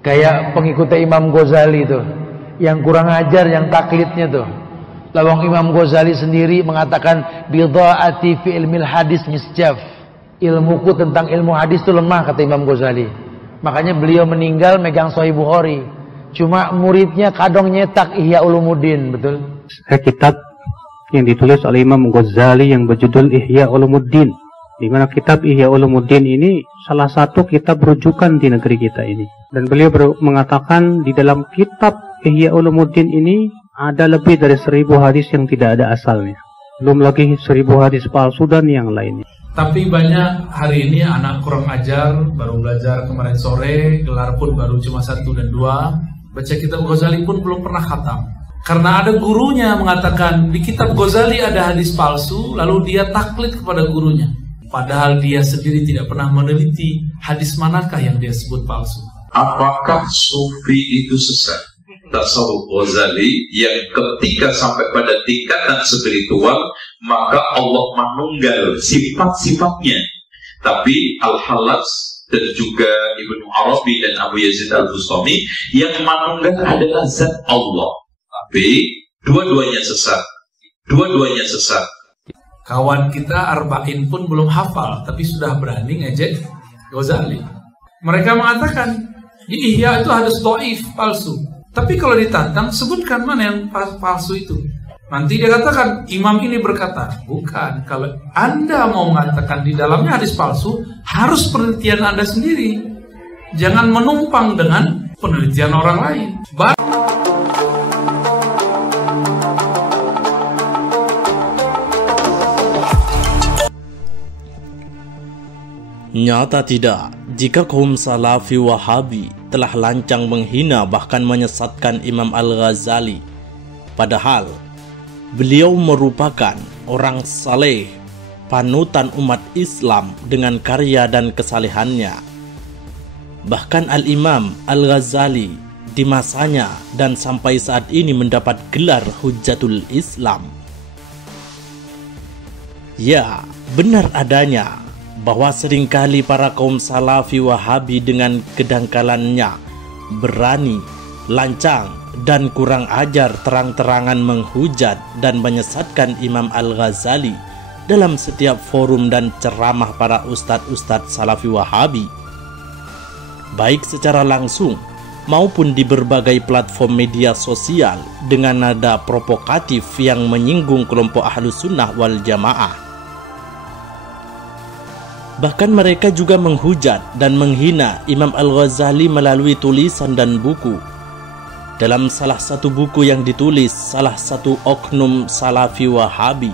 Kayak pengikutnya Imam Ghazali tuh, yang kurang ajar, yang taklidnya tuh. Lawang Imam Ghazali sendiri mengatakan bidha'ati fi ilmil hadis misjaf. Ilmuku tentang ilmu hadis itu lemah, kata Imam Ghazali. Makanya beliau meninggal megang Sahih Bukhari. Cuma muridnya kadang nyetak Ihya Ulumuddin, betul? Kitab yang ditulis oleh Imam Ghazali yang berjudul Ihya Ulumuddin. Di mana kitab Ihya Ulumuddin ini salah satu kitab rujukan di negeri kita ini. Dan beliau mengatakan di dalam kitab Ihya Ulumuddin ini ada lebih dari 1000 hadis yang tidak ada asalnya. Belum lagi 1000 hadis palsu dan yang lainnya. Tapi banyak hari ini anak kurang ajar, baru belajar kemarin sore, gelar pun baru cuma 1 dan 2. Baca kitab Ghazali pun belum pernah khatam. Karena ada gurunya mengatakan di kitab Ghazali ada hadis palsu, lalu dia taklid kepada gurunya. Padahal dia sendiri tidak pernah meneliti hadis manakah yang dia sebut palsu. Apakah sufi itu sesat? Tasawuf Ghazali yang ketika sampai pada tingkatan spiritual, maka Allah menunggal sifat-sifatnya. Tapi Al-Halas dan juga Ibnu Arabi dan Abu Yazid Al-Bustami yang menunggal adalah zat Allah. Tapi dua-duanya sesat. Dua-duanya sesat. Kawan kita Arba'in pun belum hafal, tapi sudah berani ngejek Ghazali. Mereka mengatakan di Ihya itu hadis dhaif, palsu. Tapi kalau ditantang, sebutkan mana yang palsu itu. Nanti dia katakan, imam ini berkata, bukan. Kalau Anda mau mengatakan di dalamnya hadis palsu, harus penelitian Anda sendiri. Jangan menumpang dengan penelitian orang lain. Nyata tidak, jika kaum Salafi Wahabi telah lancang menghina bahkan menyesatkan Imam Al-Ghazali. Padahal beliau merupakan orang saleh, panutan umat Islam dengan karya dan kesalehannya. Bahkan Al-Imam Al-Ghazali di masanya dan sampai saat ini mendapat gelar Hujjatul Islam. Ya, benar adanya bahwa seringkali para kaum Salafi Wahabi dengan kedangkalannya berani, lancang, dan kurang ajar terang-terangan menghujat dan menyesatkan Imam Al-Ghazali dalam setiap forum dan ceramah para ustadz-ustadz Salafi Wahabi, baik secara langsung maupun di berbagai platform media sosial dengan nada provokatif yang menyinggung kelompok Ahlus Sunnah wal Jamaah. Bahkan mereka juga menghujat dan menghina Imam Al-Ghazali melalui tulisan dan buku. Dalam salah satu buku yang ditulis salah satu oknum Salafi Wahabi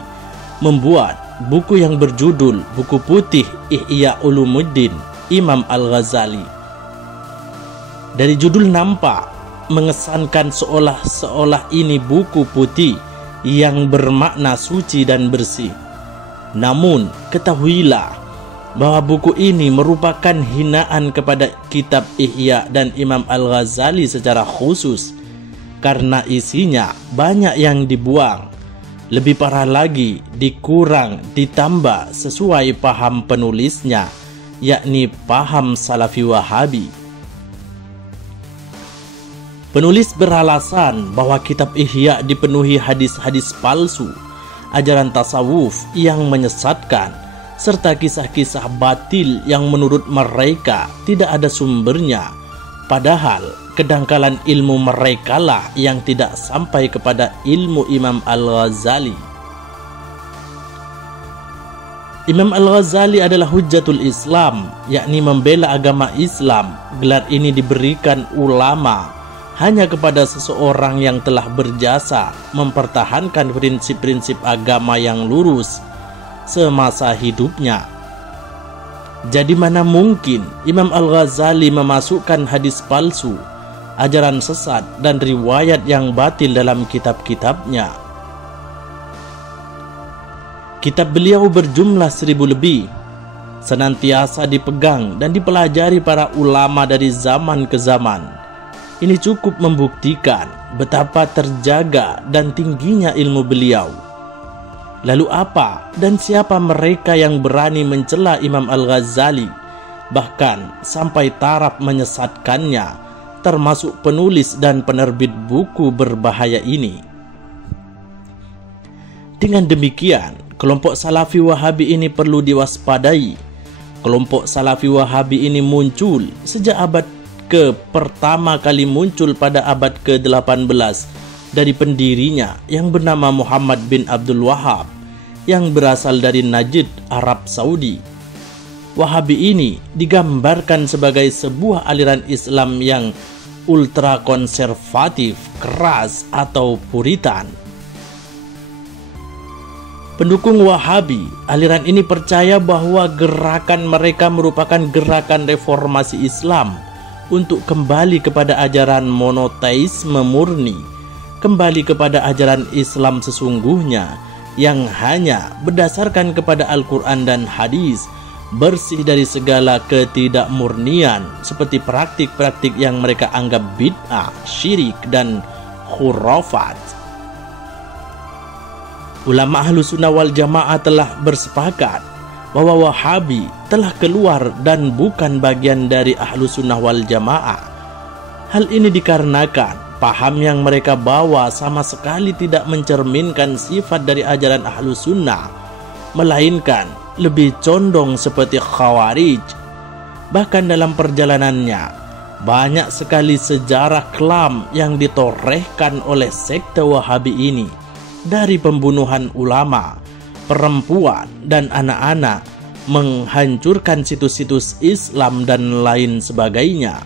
membuat buku yang berjudul Buku Putih Ihya Ulumuddin Imam Al-Ghazali. Dari judul nampak mengesankan seolah-olah ini buku putih yang bermakna suci dan bersih. Namun ketahuilah bahwa buku ini merupakan hinaan kepada kitab Ihya dan Imam Al-Ghazali secara khusus, karena isinya banyak yang dibuang. Lebih parah lagi, dikurang, ditambah sesuai paham penulisnya, yakni paham Salafi Wahabi. Penulis beralasan bahwa kitab Ihya dipenuhi hadis-hadis palsu, ajaran tasawuf yang menyesatkan, serta kisah-kisah batil yang menurut mereka tidak ada sumbernya. Padahal kedangkalan ilmu merekalah yang tidak sampai kepada ilmu Imam Al-Ghazali. Imam Al-Ghazali adalah Hujjatul Islam, yakni membela agama Islam. Gelar ini diberikan ulama hanya kepada seseorang yang telah berjasa mempertahankan prinsip-prinsip agama yang lurus semasa hidupnya. Jadi mana mungkin Imam Al-Ghazali memasukkan hadis palsu, ajaran sesat, dan riwayat yang batil dalam kitab-kitabnya. Kitab beliau berjumlah 1000 lebih, senantiasa dipegang dan dipelajari para ulama dari zaman ke zaman. Ini cukup membuktikan betapa terjaga dan tingginya ilmu beliau. Lalu apa dan siapa mereka yang berani mencela Imam Al-Ghazali, bahkan sampai taraf menyesatkannya, termasuk penulis dan penerbit buku berbahaya ini. Dengan demikian, kelompok Salafi Wahabi ini perlu diwaspadai. Kelompok Salafi Wahabi ini muncul sejak abad pertama kali muncul pada abad ke-18 dari pendirinya yang bernama Muhammad bin Abdul Wahab yang berasal dari Najd, Arab Saudi. Wahabi ini digambarkan sebagai sebuah aliran Islam yang ultra konservatif, keras atau puritan. Pendukung Wahabi, aliran ini percaya bahwa gerakan mereka merupakan gerakan reformasi Islam untuk kembali kepada ajaran monoteisme murni, kembali kepada ajaran Islam sesungguhnya yang hanya berdasarkan kepada Al-Quran dan hadis, bersih dari segala ketidakmurnian seperti praktik-praktik yang mereka anggap bid'ah, syirik, dan khurafat. Ulama Ahlussunnah wal Jamaah telah bersepakat bahwa Wahabi telah keluar dan bukan bagian dari Ahlussunnah wal Jamaah. Hal ini dikarenakan paham yang mereka bawa sama sekali tidak mencerminkan sifat dari ajaran Ahlussunnah, melainkan lebih condong seperti Khawarij. Bahkan dalam perjalanannya, banyak sekali sejarah kelam yang ditorehkan oleh sekte Wahabi ini, dari pembunuhan ulama, perempuan, dan anak-anak, menghancurkan situs-situs Islam, dan lain sebagainya.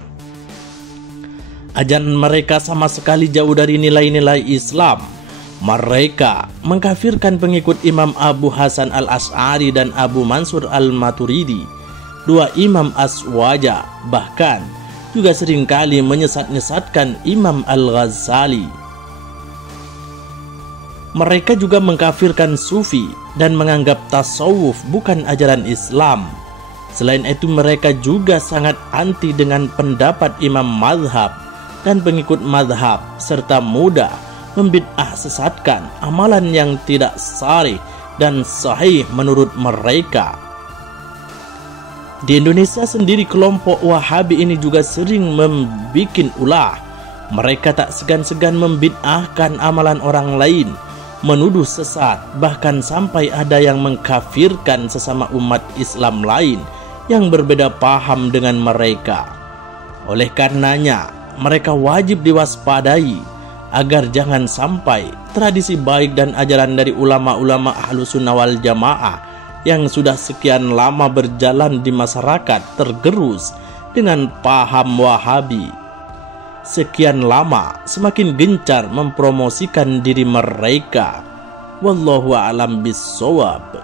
Ajaran mereka sama sekali jauh dari nilai-nilai Islam. Mereka mengkafirkan pengikut Imam Abu Hasan al-Asy'ari dan Abu Mansur al-Maturidi, dua imam aswaja, bahkan juga seringkali menyesat-nyesatkan Imam al-Ghazali. Mereka juga mengkafirkan Sufi dan menganggap tasawuf bukan ajaran Islam. Selain itu, mereka juga sangat anti dengan pendapat imam madhab dan pengikut madhab, serta mudah membid'ah sesatkan amalan yang tidak sahih dan sahih menurut mereka. Di Indonesia sendiri, kelompok Wahabi ini juga sering membikin ulah. Mereka tak segan-segan membid'ahkan amalan orang lain, menuduh sesat, bahkan sampai ada yang mengkafirkan sesama umat Islam lain yang berbeda paham dengan mereka. Oleh karenanya, mereka wajib diwaspadai agar jangan sampai tradisi baik dan ajaran dari ulama-ulama Ahlussunnah wal Jamaah yang sudah sekian lama berjalan di masyarakat tergerus dengan paham Wahabi. Sekian lama semakin gencar mempromosikan diri mereka. Wallahu a'lam bissawab.